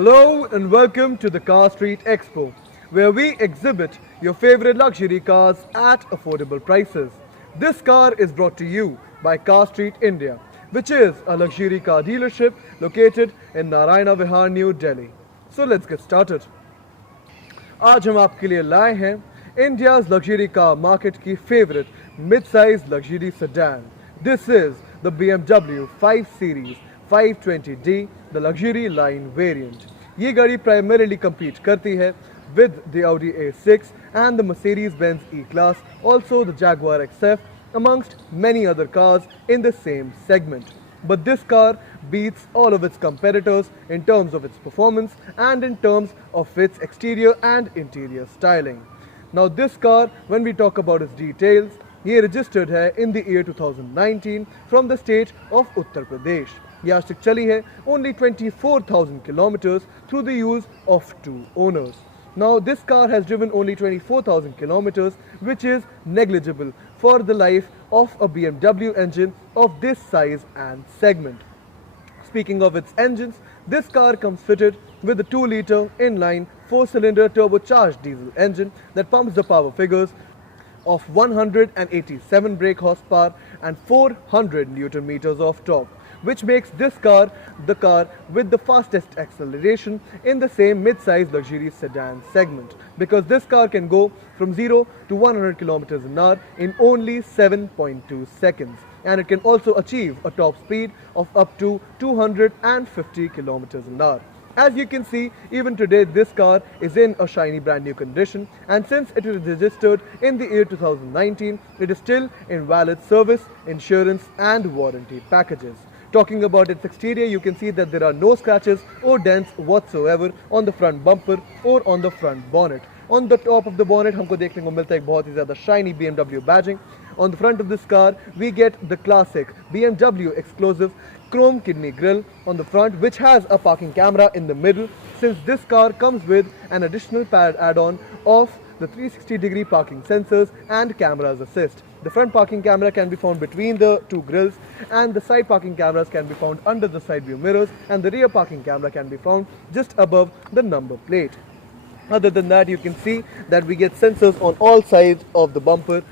Hello and welcome to the Car Street Expo, where we exhibit your favorite luxury cars at affordable prices. This car is brought to you by Car Street India, which is a luxury car dealership located in Naraina Vihar, New Delhi. So let's get started. आज हम आपके लिए लाए हैं India's luxury car market की favourite mid size luxury sedan. This is the BMW 5 Series 520D, the luxury line variant. ये गाड़ी primarily compete करती है with the Audi A6 and the Mercedes-Benz E-Class, also the Jaguar XF, amongst many other cars in the same segment. But this car beats all of its competitors in terms of its performance and in terms of its exterior and interior styling. Now this car, when we talk about its details, ये registered है in the year 2019 from the state of Uttar Pradesh. ये आज तक चली है only 24,000 kilometers through the use of 2 owners. Now this car has driven only 24,000 kilometers, which is negligible for the life of a BMW engine of this size and segment. Speaking of its engines, this car comes fitted with a 2-liter inline 4-cylinder turbocharged diesel engine that pumps the power figures of 187 brake horsepower and 400 Newton meters of torque, which makes this car the car with the fastest acceleration in the same mid-size luxury sedan segment, because this car can go from 0 to 100 kilometers an hour in only 7.2 seconds, and it can also achieve a top speed of up to 250 kilometers an hour. As you can see, even today this car is in a shiny brand new condition, and since it is registered in the year 2019, it is still in valid service, insurance and warranty packages. Talking about its exterior, you can see that there are no scratches or dents whatsoever on the front bumper or on the front bonnet. On the top of the bonnet हमको देखने को मिलता है एक बहुत ही ज़्यादा shiny BMW badging. On the front of this car, we get the classic BMW exclusive chrome kidney grille on the front, which has a parking camera in the middle, since this car comes with an additional add-on of the 360-degree parking sensors and cameras assist. The front parking camera can be found between the two grills, and the side parking cameras can be found under the side view mirrors, and the rear parking camera can be found just above the number plate. Other than that, you can see that we get sensors on all sides of the bumper,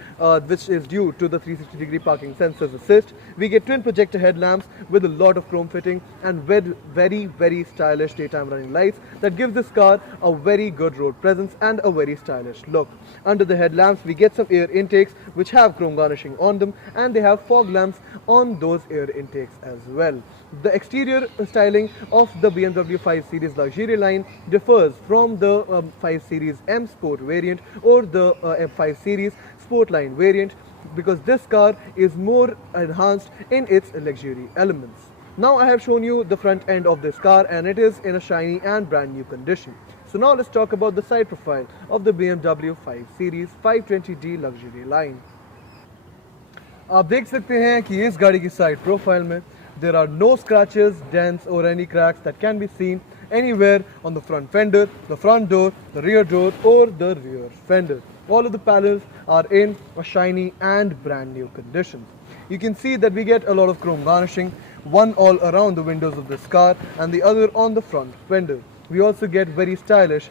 which is due to the 360-degree parking sensors assist. We get twin projector headlamps with a lot of chrome fitting and very stylish daytime running lights that gives this car a very good road presence and a very stylish look. Under the headlamps, we get some air intakes which have chrome garnishing on them, and they have fog lamps on those air intakes as well. The exterior styling of the BMW 5 Series luxury line differs from the 5 Series M Sport variant or the M5 Series Sport line variant, because this car is more enhanced in its luxury elements. Now I have shown you the front end of this car, and it is in a shiny and brand new condition. So now let's talk about the side profile of the BMW 5 Series 520D luxury line. आप देख सकते हैं कि इस गाड़ी की side profile में there are no scratches, dents or any cracks that can be seen anywhere on the front fender, the front door, the rear door or the rear fender. All of the panels are in a shiny and brand new condition. You can see that we get a lot of chrome garnishing, one all around the windows of this car and the other on the front fender. We also get very stylish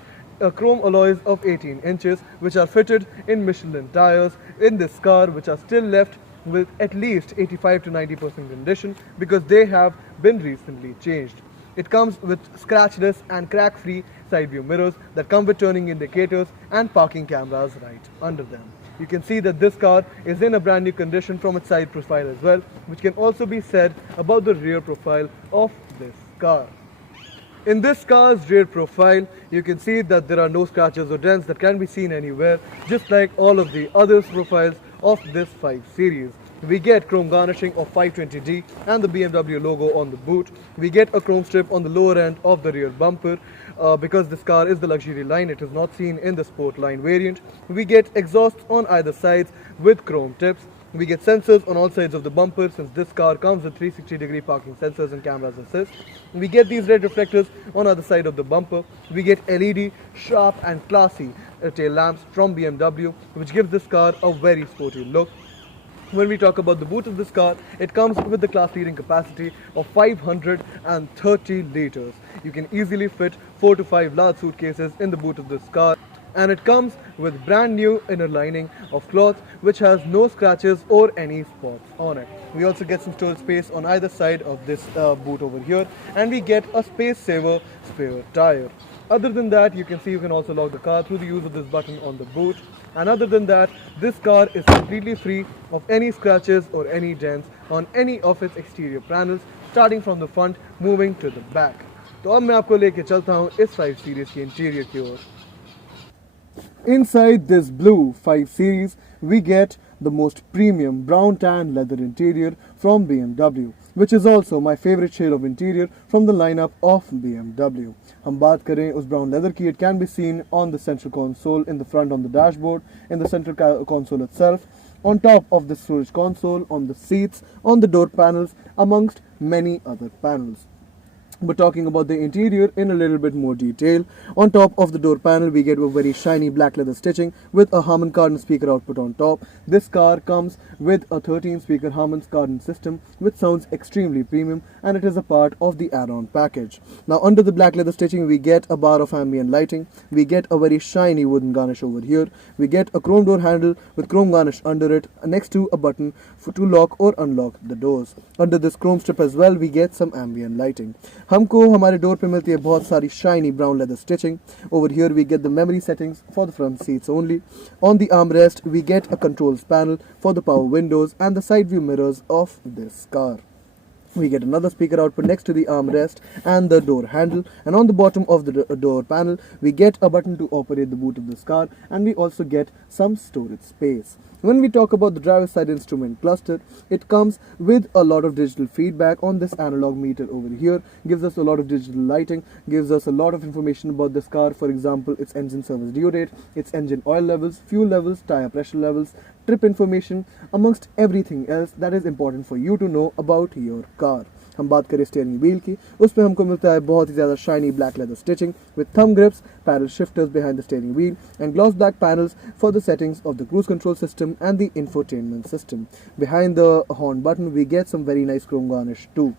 chrome alloys of 18 inches which are fitted in Michelin tires in this car, which are still left with at least 85 to 90% condition because they have been recently changed. It comes with scratchless and crack-free side view mirrors that come with turning indicators and parking cameras right under them. You can see that this car is in a brand new condition from its side profile as well, which can also be said about the rear profile of this car. In this car's rear profile, you can see that there are no scratches or dents that can be seen anywhere, just like all of the other profiles of this 5 Series. We get chrome garnishing of 520D and the BMW logo on the boot. We get a chrome strip on the lower end of the rear bumper. Because this car is the luxury line, it is not seen in the sport line variant. We get exhausts on either sides with chrome tips. We get sensors on all sides of the bumper, since this car comes with 360-degree parking sensors and cameras assist. We get these red reflectors on either side of the bumper. We get LED, sharp and classy tail lamps from BMW, which gives this car a very sporty look. When we talk about the boot of this car, it comes with the class leading capacity of 530 liters. You can easily fit 4 to 5 large suitcases in the boot of this car, and it comes with brand new inner lining of cloth which has no scratches or any spots on it. We also get some storage space on either side of this boot over here, and we get a space saver spare tire. Other than that, you can see you can also lock the car through the use of this button on the boot. And other than that, this car is completely free of any scratches or any dents on any of its exterior panels, starting from the front moving to the back. तो अब मैं आपको लेके चलता हूँ इस 5 series की interior की ओर. Inside this blue 5 Series, we get the most premium brown tan leather interior from BMW, which is also my favorite shade of interior from the lineup of BMW. हम बात करें उस brown leather की, it can be seen on the central console, in the front on the dashboard, in the central console itself, on top of the storage console, on the seats, on the door panels, amongst many other panels. But talking about the interior in a little bit more detail, on top of the door panel we get a very shiny black leather stitching with a Harman Kardon speaker output on top. This car comes with a 13 speaker Harman Kardon system which sounds extremely premium, and it is a part of the add-on package. Now under the black leather stitching we get a bar of ambient lighting, we get a very shiny wooden garnish over here, we get a chrome door handle with chrome garnish under it next to a button to lock or unlock the doors. Under this chrome strip as well we get some ambient lighting. हमको हमारे door पे मिलती है बहुत सारी shiny brown leather stitching. Over here we get the memory settings for the front seats only. On the armrest we get a controls panel for the power windows and the side view mirrors of this car. We get another speaker output next to the armrest and the door handle, and on the bottom of the door panel we get a button to operate the boot of this car, and we also get some storage space. When we talk about the driver's side instrument cluster, it comes with a lot of digital feedback on this analog meter over here, gives us a lot of digital lighting, gives us a lot of information about this car, for example its engine service due date, its engine oil levels, fuel levels, tire pressure levels, trip information, amongst everything else that is important for you to know about your car. हम बात करें steering wheel की, उसमें हमको मिलता है बहुत ही ज़्यादा shiny black leather stitching with thumb grips, paddle shifters behind the steering wheel, and gloss black panels for the settings of the cruise control system and the infotainment system. Behind the horn button we get some very nice chrome garnish too.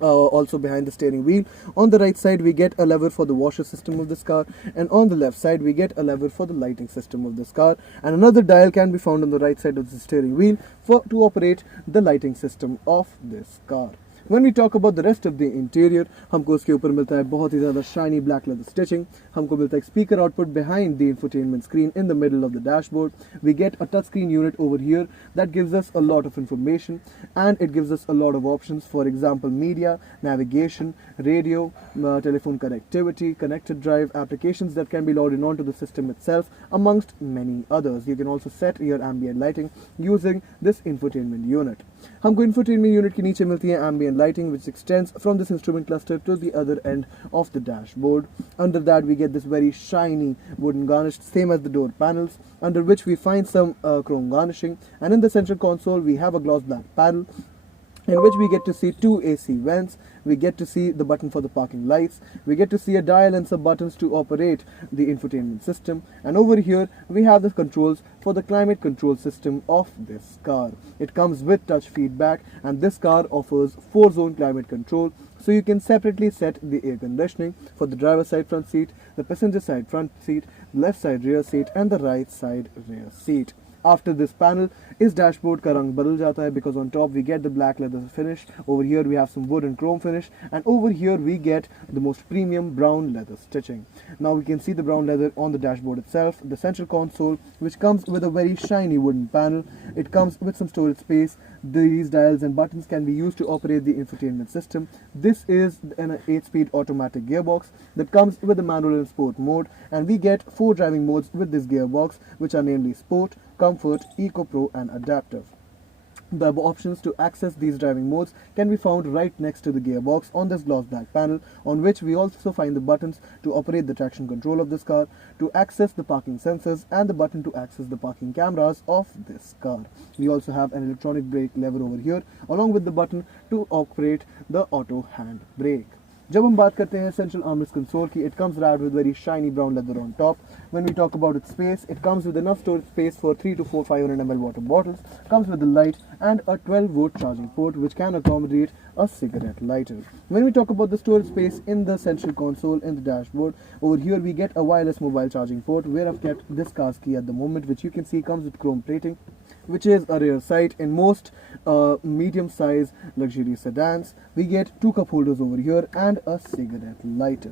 Also behind the steering wheel, on the right side we get a lever for the washer system of this car, and on the left side we get a lever for the lighting system of this car, and another dial can be found on the right side of the steering wheel to operate the lighting system of this car. When we talk about the rest of the interior, हमको उसके ऊपर मिलता है बहुत ही ज़्यादा shiny black leather stitching, हमको मिलता है speaker output behind the infotainment screen in the middle of the dashboard. We get a touchscreen unit over here that gives us a lot of information, and it gives us a lot of options, for example media, navigation, radio, telephone connectivity, connected drive, applications that can be loaded in onto the system itself, amongst many others. You can also set your ambient lighting using this infotainment unit. हमको infotainment unit के नीचे मिलती है ambient lighting, which extends from this instrument cluster to the other end of the dashboard. Under that we get this very shiny wooden garnish, same as the door panels, under which we find some chrome garnishing, and in the central console we have a gloss black panel in which we get to see 2 AC vents, we get to see the button for the parking lights, we get to see a dial and some buttons to operate the infotainment system, and over here we have the controls for the climate control system of this car. It comes with touch feedback, and this car offers 4-zone climate control, so you can separately set the air conditioning for the driver side front seat, the passenger side front seat, left side rear seat, and the right side rear seat. After this panel, इस dashboard का रंग बदल जाता है because on top we get the black leather finish, over here we have some wood and chrome finish, and over here we get the most premium brown leather stitching. Now we can see the brown leather on the dashboard itself, the central console which comes with a very shiny wooden panel. It comes with some storage space. These dials and buttons can be used to operate the infotainment system. This is an 8-speed automatic gearbox that comes with the manual and sport mode, and we get 4 driving modes with this gearbox, which are namely Sport, Comfort, Eco Pro, and Adaptive. The options to access these driving modes can be found right next to the gearbox on this gloss black panel, on which we also find the buttons to operate the traction control of this car, to access the parking sensors, and the button to access the parking cameras of this car. We also have an electronic brake lever over here, along with the button to operate the auto hand brake. जब हम बात करते हैं central armrest console की, it comes wrapped with very shiny brown leather on top. When we talk about its space, it comes with enough storage space for 3 to 4 500 ml water bottles, comes with a light and a 12-volt charging port which can accommodate a cigarette lighter. When we talk about the storage space in the central console in the dashboard, over here we get a wireless mobile charging port where I've kept this car's key at the moment, which you can see comes with chrome plating, which is a rare sight in most medium-sized luxury sedans. We get 2 cup holders over here and a cigarette lighter.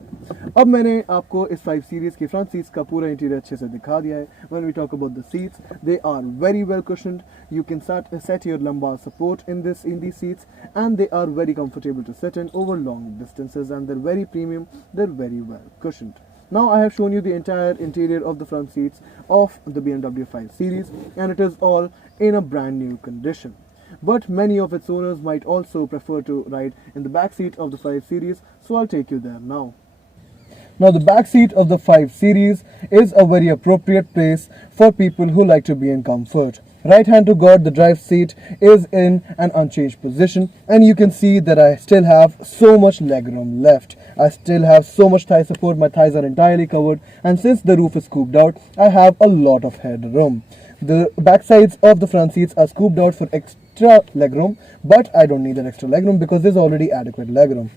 अब मैंने आपको इस 5 series के front seats का पूरा interior अच्छे से दिखा दिया है. When we talk about the seats, they are very well cushioned. You can set your lumbar support in these seats, and they are very comfortable to sit in over long distances, and they're very premium. They're very well cushioned. Now I have shown you the entire interior of the front seats of the BMW 5 Series, and it is all in a brand new condition. But many of its owners might also prefer to ride in the back seat of the 5 Series, so I'll take you there now. Now the back seat of the 5 Series is a very appropriate place for people who like to be in comfort. Right hand to God, the drive seat is in an unchanged position, and you can see that I still have so much legroom left. I still have so much thigh support, my thighs are entirely covered, and since the roof is scooped out, I have a lot of headroom. The back sides of the front seats are scooped out for extra legroom, but I don't need that extra legroom because there's already adequate legroom.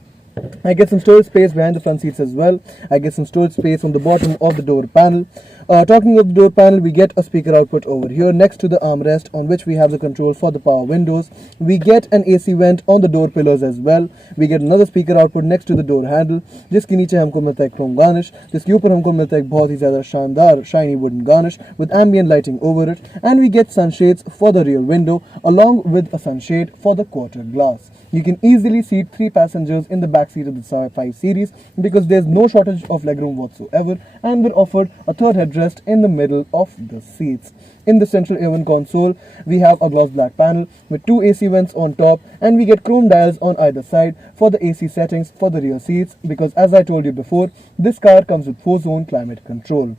I get some storage space behind the front seats as well. I get some storage space on the bottom of the door panel. Talking of the door panel, we get a speaker output over here next to the armrest on which we have the control for the power windows. We get an AC vent on the door pillars as well. We get another speaker output next to the door handle, जिसके नीचे हमको मिलता है chrome garnish, जिसके ऊपर हमको मिलता है बहुत ही ज़्यादा शानदार shiny wooden garnish with ambient lighting over it, and we get sunshades for the rear window along with a sunshade for the quarter glass. You can easily seat 3 passengers in the back seat of the 5 Series because there's no shortage of legroom whatsoever, and we're offered a third headrest in the middle of the seats. In the central A1 console, we have a gloss black panel with 2 AC vents on top, and we get chrome dials on either side for the AC settings for the rear seats because, as I told you before, this car comes with 4-zone climate control.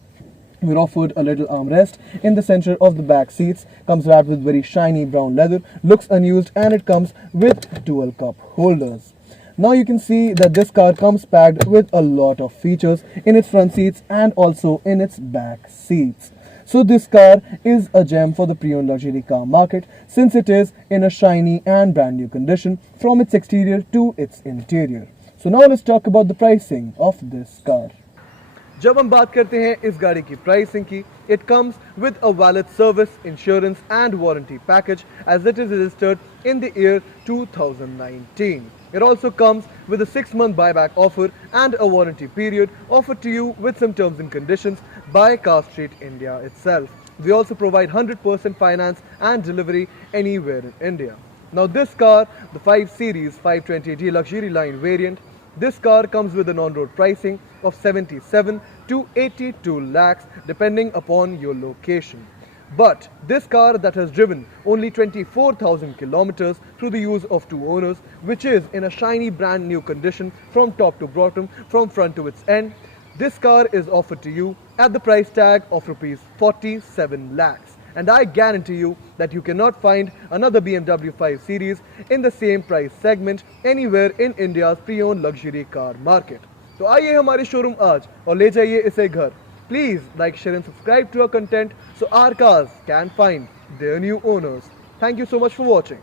We're offered a little armrest in the center of the back seats, comes wrapped with very shiny brown leather, looks unused, and it comes with dual cup holders. Now you can see that this car comes packed with a lot of features in its front seats and also in its back seats. So this car is a gem for the pre-owned luxury car market since it is in a shiny and brand new condition from its exterior to its interior. So now let's talk about the pricing of this car. जब हम बात करते हैं इस गाड़ी की pricing की, it comes with a valid service, insurance and warranty package as it is registered in the year 2019. It also comes with a 6-month buyback offer and a warranty period offered to you with some terms and conditions by Car Street India itself. We also provide 100% finance and delivery anywhere in India. Now this car, the 5 Series 520D luxury line variant, this car comes with an on-road pricing of 77 to 82 lakhs depending upon your location. But this car that has driven only 24,000 kilometers through the use of 2 owners, which is in a shiny brand new condition from top to bottom, from front to its end, this car is offered to you at the price tag of rupees 47 lakhs. And I guarantee you that you cannot find another BMW 5 Series in the same price segment anywhere in India's pre-owned luxury car market. तो आइए हमारे showroom आज और ले जाइए इसे घर. Please like, share and subscribe to our content so our cars can find their new owners. Thank you so much for watching.